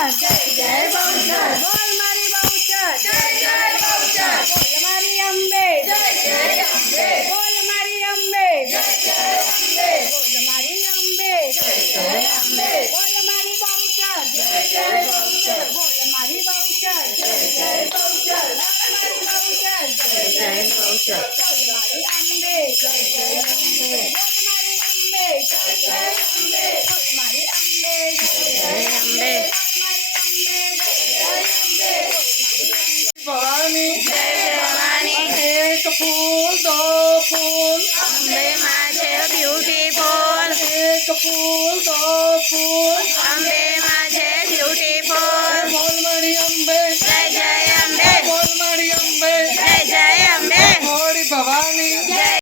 जय जय बहुचर बोल मारी बहुचर जय जय बहुचर बोल मारी अम्बे जय जय अम्बे बोल मारी अम्बे जय जय अम्बे बोल मारी अम्बे जय जय अम्बे बोल मारी बहुचर जय जय बहुचर बोल मारी बहुचर जय जय बहुचर बोल मारी बहुचर जय जय बहुचर बोल मारी अम्बे जय जय